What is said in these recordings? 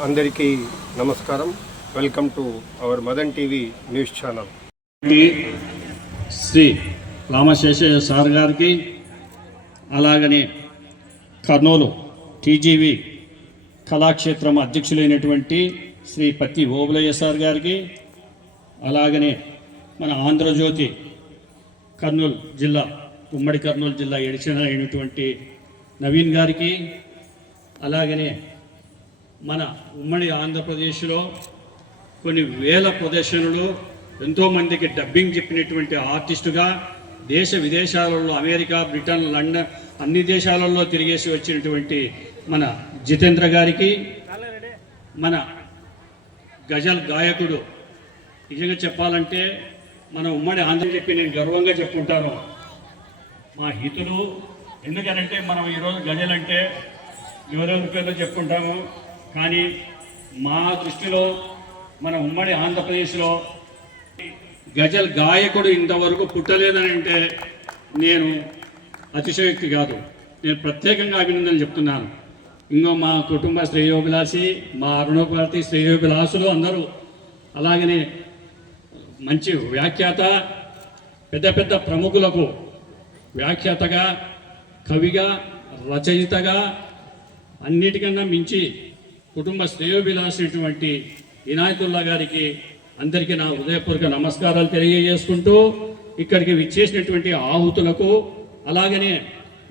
అందరికీ నమస్కారం. Welcome to our Madan TV news channel. Shri Ramaseshayya sir గారికి, అలాగనే కర్నూలు టీజీవి కళాక్షేత్రం అధ్యక్షులైనటువంటి శ్రీ పత్తి ఓబులయ్య సార్ గారికి, అలాగనే మన ఆంధ్రజ్యోతి కర్నూలు జిల్లా, ఉమ్మడి కర్నూలు జిల్లా ఎడిషనల్ అయినటువంటి నవీన్ గారికి, అలాగనే మన ఉమ్మడి ఆంధ్రప్రదేశ్లో కొన్ని వేల ప్రదర్శనలు, ఎంతోమందికి డబ్బింగ్ చెప్పినటువంటి ఆర్టిస్టుగా దేశ విదేశాలలో, అమెరికా, బ్రిటన్, లండన్ అన్ని దేశాలలో తిరిగేసి వచ్చినటువంటి మన జితేంద్ర గారికి, మన గజల్ గాయకుడు, నిజంగా చెప్పాలంటే మన ఉమ్మడి ఆంధ్ర చెప్పి నేను గర్వంగా చెప్పుకుంటాను మా హితులు. ఎందుకనంటే మనం ఈరోజు గజల్ అంటే ఎవరెవరి పేర్లో చెప్పుకుంటాము, కానీ మా దృష్టిలో మన ఉమ్మడి ఆంధ్రప్రదేశ్లో గజల్ గాయకుడు ఇంతవరకు పుట్టలేదని అంటే నేను అతిశయోక్తి కాదు, నేను ప్రత్యేకంగా అభినందనలు చెప్తున్నాను. ఇంకో మా కుటుంబ శ్రేయోభిలాషి, మా అరుణోపార్తి శ్రేయోభిలాషులు అందరూ, అలాగనే మంచి వ్యాఖ్యాత, పెద్ద పెద్ద ప్రముఖులకు వ్యాఖ్యాతగా, కవిగా, రచయితగా, అన్నిటికన్నా మించి కుటుంబ శ్రేయోభిలాషినటువంటి ఇనాయతుల్లా గారికి అందరికీ నా హృదయపూర్వక నమస్కారాలు తెలియజేసుకుంటూ, ఇక్కడికి విచ్చేసినటువంటి ఆహుతులకు, అలాగనే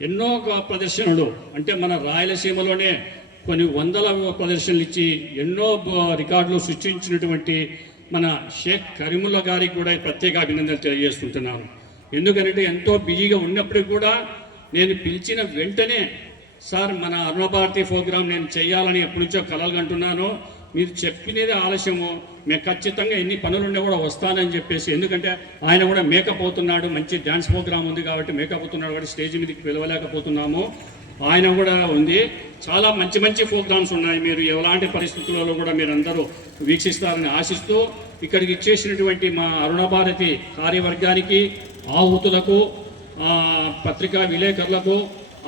ఎన్నో ప్రదర్శనలు, అంటే మన రాయలసీమలోనే కొన్ని వందల ప్రదర్శనలు ఇచ్చి ఎన్నో రికార్డులు సృష్టించినటువంటి మన షేక్ కరీముల్లా గారికి కూడా ప్రత్యేక అభినందనలు తెలియజేసుకుంటున్నాను. ఎందుకంటే ఎంతో బిజీగా ఉన్నప్పటికీ కూడా నేను పిలిచిన వెంటనే, సార్ మన అరుణభారతి ప్రోగ్రాం నేను చేయాలని ఎప్పటి నుంచో కలలు కంటున్నాను, మీరు చెప్పినది ఆలస్యము, మేము ఖచ్చితంగా ఎన్ని పనులుండే కూడా వస్తానని చెప్పేసి, ఎందుకంటే ఆయన కూడా మేకప్ అవుతున్నాడు, మంచి డ్యాన్స్ ప్రోగ్రాం ఉంది కాబట్టి మేకప్ అవుతున్నాడు కాబట్టి స్టేజ్ మీదకి పిలవలేకపోతున్నాము. ఆయన కూడా ఉంది, చాలా మంచి మంచి ప్రోగ్రామ్స్ ఉన్నాయి, మీరు ఎలాంటి పరిస్థితులలో కూడా మీరు అందరూ వీక్షిస్తారని ఆశిస్తూ, ఇక్కడికి ఇచ్చేసినటువంటి మా అరుణభారతి కార్యవర్గానికి, ఆహుతులకు, పత్రికా విలేకరులకు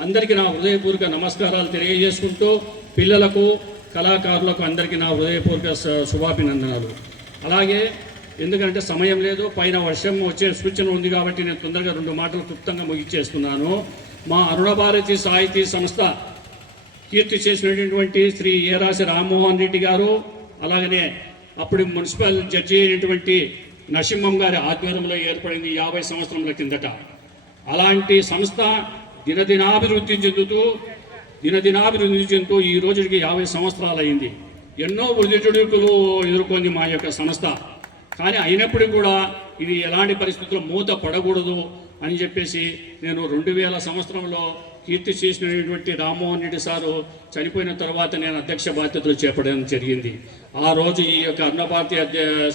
అందరికీ నా హృదయపూర్వక నమస్కారాలు తెలియజేసుకుంటూ, పిల్లలకు, కళాకారులకు అందరికీ నా హృదయపూర్వక శుభాభినందనాలు. అలాగే ఎందుకంటే సమయం లేదు, పైన వర్షం వచ్చే సూచన ఉంది కాబట్టి నేను తొందరగా 2 మాటలు క్లుప్తంగా ముగించేస్తున్నాను. మా అరుణభారతి సాహితీ సంస్థ కీర్తి చేసినటువంటి శ్రీ ఏరాసి రామ్మోహన్ రెడ్డి గారు, అలాగనే అప్పుడు మున్సిపల్ జడ్జి అయినటువంటి నరసింహం గారి ఆధ్వర్యంలో ఏర్పడింది 50 సంవత్సరముల కిందట. అలాంటి సంస్థ దినదినాభివృద్ధి చెందుతూ ఈ రోజుకి 50 సంవత్సరాలు అయింది. ఎన్నో ఒడిదుడుకులు ఎదుర్కొంది మా యొక్క సంస్థ. కానీ అయినప్పటికీ కూడా ఇది ఎలాంటి పరిస్థితుల్లో మూత పడకూడదు అని చెప్పేసి నేను 2000 సంవత్సరంలో కీర్తి చేసినటువంటి రామ్మోహన్ రెడ్డి సారు చనిపోయిన తర్వాత నేను అధ్యక్ష బాధ్యతలు చేపట్టడం జరిగింది. ఆ రోజు ఈ యొక్క అరుణభారతి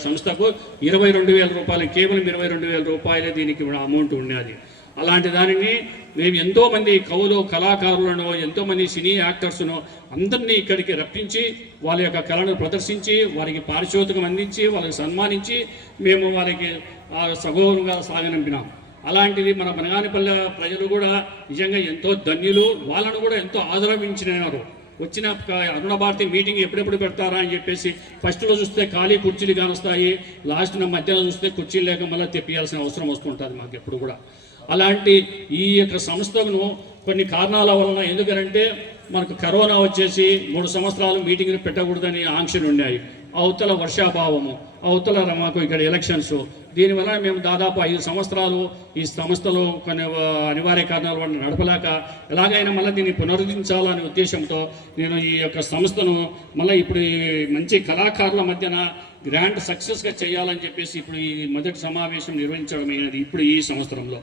సంస్థకు 22,000 రూపాయలు, కేవలం 22,000 రూపాయలే దీనికి అమౌంట్ ఉన్నది. అలాంటి దానిని మేము ఎంతోమంది కవులు, కళాకారులను, ఎంతోమంది సినీ యాక్టర్స్ను అందరినీ ఇక్కడికి రప్పించి వాళ్ళ యొక్క కళను ప్రదర్శించి వారికి పారితోషికం అందించి వాళ్ళకి సన్మానించి మేము వారికి సగౌరవంగా సాగనంపినాం. అలాంటిది మన బనగానిపల్లె ప్రజలు కూడా నిజంగా ఎంతో ధన్యులు, వాళ్ళను కూడా ఎంతో ఆదరించినారు. వచ్చిన అరుణభారతి మీటింగ్ ఎప్పుడెప్పుడు పెడతారా అని చెప్పేసి ఫస్ట్లో చూస్తే ఖాళీ కుర్చీలు కానొస్తాయి, లాస్ట్న మధ్యాహ్నం చూస్తే కుర్చీలు లేక మళ్ళీ తెప్పియాల్సిన అవసరం వస్తుంటుంది మాకు ఎప్పుడు కూడా. అలాంటి ఈ యొక్క సంస్థను కొన్ని కారణాల వలన, ఎందుకంటే మనకు కరోనా వచ్చేసి 3 సంవత్సరాలు మీటింగ్లు పెట్టకూడదని ఆంక్షలు ఉన్నాయి, అవతల వర్షాభావము, అవతల మాకు ఇక్కడ ఎలక్షన్స్, దీనివల్ల మేము దాదాపు 5 సంవత్సరాలు ఈ సంస్థలో కొన్ని అనివార్య కారణాల వల్ల నడపలేక, ఎలాగైనా మళ్ళీ దీన్ని పునరుద్ధరించాలనే ఉద్దేశంతో నేను ఈ యొక్క సంస్థను మళ్ళీ ఇప్పుడు మంచి కళాకారుల మధ్యన గ్రాండ్ సక్సెస్గా చేయాలని చెప్పేసి ఇప్పుడు ఈ మొదటి సమావేశం నిర్వహించడమైనది ఇప్పుడు ఈ సంవత్సరంలో.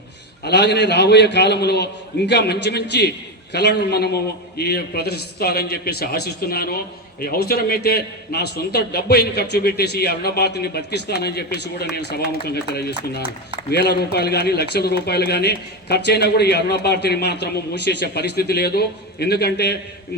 అలాగనే రాబోయే కాలంలో ఇంకా మంచి మంచి కళను మనము ఈ ప్రదర్శిస్తారని చెప్పేసి ఆశిస్తున్నాను. అవసరమైతే నా సొంత డబ్బు ఖర్చు పెట్టేసి ఈ అరుణభారతిని బతికిస్తానని చెప్పేసి కూడా నేను సభాముఖంగా తెలియజేస్తున్నాను. 1000 రూపాయలు కానీ, లక్షల రూపాయలు కానీ ఖర్చు అయినా కూడా ఈ అరుణభారతిని మాత్రము మూసేసే పరిస్థితి లేదు. ఎందుకంటే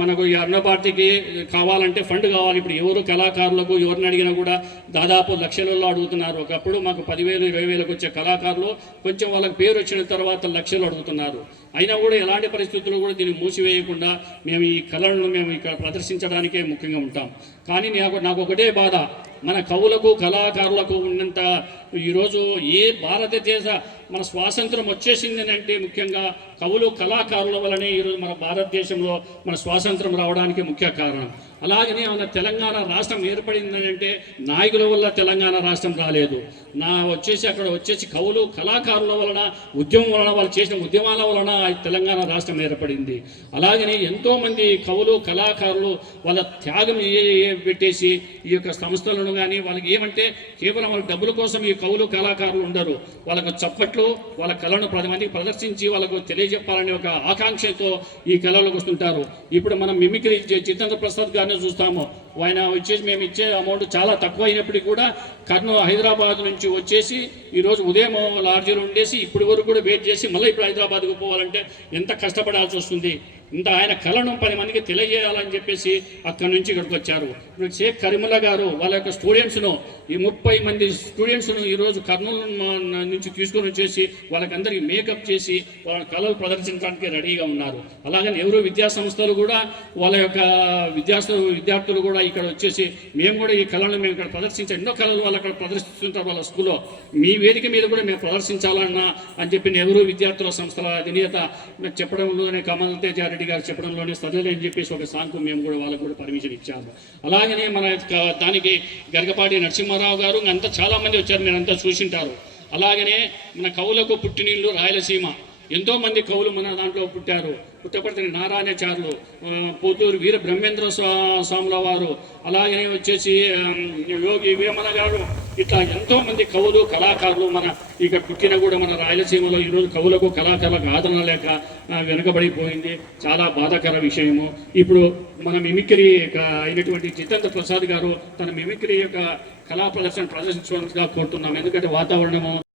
మనకు ఈ అరుణభారతికి కావాలంటే ఫండ్ కావాలి. ఇప్పుడు ఎవరు కళాకారులకు ఎవరిని అడిగినా కూడా దాదాపు లక్షలలో అడుగుతున్నారు. ఒకప్పుడు మాకు 10,000, 20,000 వచ్చే కళాకారులు కొంచెం వాళ్ళకి పేరు వచ్చిన తర్వాత లక్షలు అడుగుతున్నారు. అయినా కూడా ఎలాంటి పరిస్థితుల్లో కూడా దీన్ని మూసివేయకుండా మేము ఈ కళలను మేము ఇక్కడ ప్రదర్శించడానికే ముఖ్యంగా ఉంటాం. కానీ నాకు ఒకటే బాధ, మన కవులకు కళాకారులకు ఉన్నంత ఈరోజు ఏ భారతదేశ మన స్వాతంత్రం వచ్చేసింది అంటే ముఖ్యంగా కవులు కళాకారుల వల్లనే ఈరోజు మన భారతదేశంలో మన స్వాతంత్రం రావడానికి ముఖ్య కారణం. అలాగనే మన తెలంగాణ రాష్ట్రం ఏర్పడిందని అంటే నాయకుల వల్ల తెలంగాణ రాష్ట్రం రాలేదు. అక్కడ వచ్చేసి కవులు కళాకారుల వలన ఉద్యమం వలన వాళ్ళు చేసిన ఉద్యమాల వలన తెలంగాణ రాష్ట్రం ఏర్పడింది. అలాగనే ఎంతోమంది కవులు కళాకారులు వాళ్ళ త్యాగం పెట్టేసి ఈ యొక్క సంస్థలను కానీ వాళ్ళకి ఏమంటే కేవలం వాళ్ళ డబ్బుల కోసం ఈ కవులు కళాకారులు ఉండరు. వాళ్ళకు చప్పట్లు వాళ్ళ కళను 10 మందికి ప్రదర్శించి వాళ్ళకు తెలియజెప్పాలనే ఒక ఆకాంక్షతో ఈ కళలకు వస్తుంటారు. ఇప్పుడు మనం మిమిక్రీ జితేంద్ర ప్రసాద్ గారిని చూస్తాము. ఆయన వచ్చేసి మేము ఇచ్చే అమౌంట్ చాలా తక్కువ అయినప్పటికీ కూడా కర్నూలు హైదరాబాద్ నుంచి వచ్చేసి ఈరోజు ఉదయం లాడ్జీలో ఉండేసి ఇప్పటి వరకు కూడా వెయిట్ చేసి మళ్ళీ ఇప్పుడు హైదరాబాద్కు పోవాలంటే ఎంత కష్టపడాల్సి వస్తుంది. ఇంత ఆయన కళను 10 మందికి తెలియజేయాలని చెప్పేసి అక్కడి నుంచి ఇక్కడికి వచ్చారు. ఇప్పుడు షేక్ కరీముల్లా గారు వాళ్ళ యొక్క స్టూడెంట్స్ను ఈ 30 మంది స్టూడెంట్స్ను ఈరోజు కర్నూలు నుంచి తీసుకొని వచ్చేసి వాళ్ళకందరికీ మేకప్ చేసి వాళ్ళ కళలు ప్రదర్శించడానికి రెడీగా ఉన్నారు. అలాగే నెహ్రూ విద్యా సంస్థలు కూడా వాళ్ళ యొక్క విద్యార్థులు కూడా ఇక్కడ వచ్చేసి మేము కూడా ఈ కళలను మేము ఇక్కడ ప్రదర్శించాం, ఎన్నో కళలు వాళ్ళు అక్కడ ప్రదర్శిస్తుంటారు వాళ్ళ స్కూల్లో, మీ వేదిక మీద కూడా మేము ప్రదర్శించాలన్నా అని చెప్పి నెహ్రూ విద్యార్థుల సంస్థల అధినేత చెప్పడంలోనే కమల్ తేజారెడ్డి గారు చెప్పడంలోనే సదలే అని చెప్పేసి ఒక సాంగ్ మేము కూడా వాళ్ళకు కూడా పర్మిషన్ ఇచ్చాము. అలాగనే మన దానికి గరికపాటి నరసింహారావు గారు అంతా చాలామంది వచ్చారు, మీరంతా చూసింటారు. అలాగనే మన కవులకు పుట్టినీళ్ళు రాయలసీమ, ఎంతోమంది కవులు మన దాంట్లో పుట్టారు. పుట్టపర్తిని నారాయణాచార్యులు, పోతూరు వీర బ్రహ్మేంద్ర స్వాముల వారు, అలాగనే వచ్చేసి యోగి వేమన గారు, ఇట్లా ఎంతోమంది కవులు కళాకారులు మన ఇక్కడ పుట్టిన కూడా మన రాయలసీమలో ఈరోజు కవులకు కళాకారులకు ఆదరణ లేక వెనకబడిపోయింది. చాలా బాధాకర విషయము. ఇప్పుడు మన మిమిక్రీ అయినటువంటి జితేంద్ర ప్రసాద్ గారు తన మిమిక్రీ యొక్క కళా ప్రదర్శించడానికి కోరుతున్నాం. ఎందుకంటే వాతావరణము